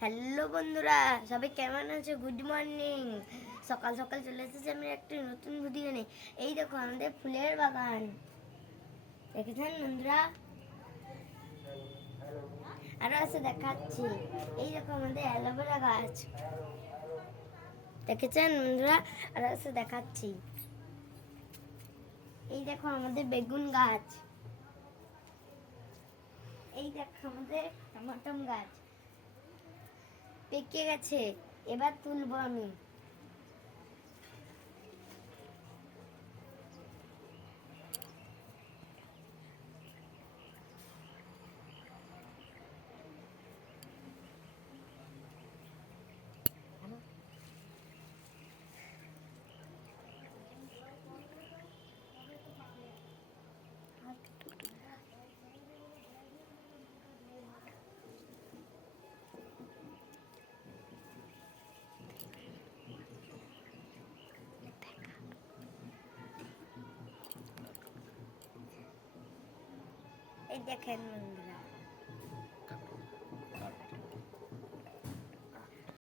Hello বন্ধুরা, সবাই কেমন আছো? Good morning. সকাল সকাল চলে এসেছি আমি একটা নতুন ভিডিও নিয়ে। এই দেখো আমাদের ফুলের বাগান, দেখেছেন বন্ধুরা? আরো আছে দেখাচ্ছি। এই দেখো আমাদের অ্যালোভেরা গাছ, দেখেছেন বন্ধুরা? আরো আছে দেখাচ্ছি। এই দেখো আমাদের বেগুন গাছ, এই দেখো আমাদের টমাটম গাছ পেকে গেছে, এবার তুলবো আমি। এই দেখেন বন্ধুরা,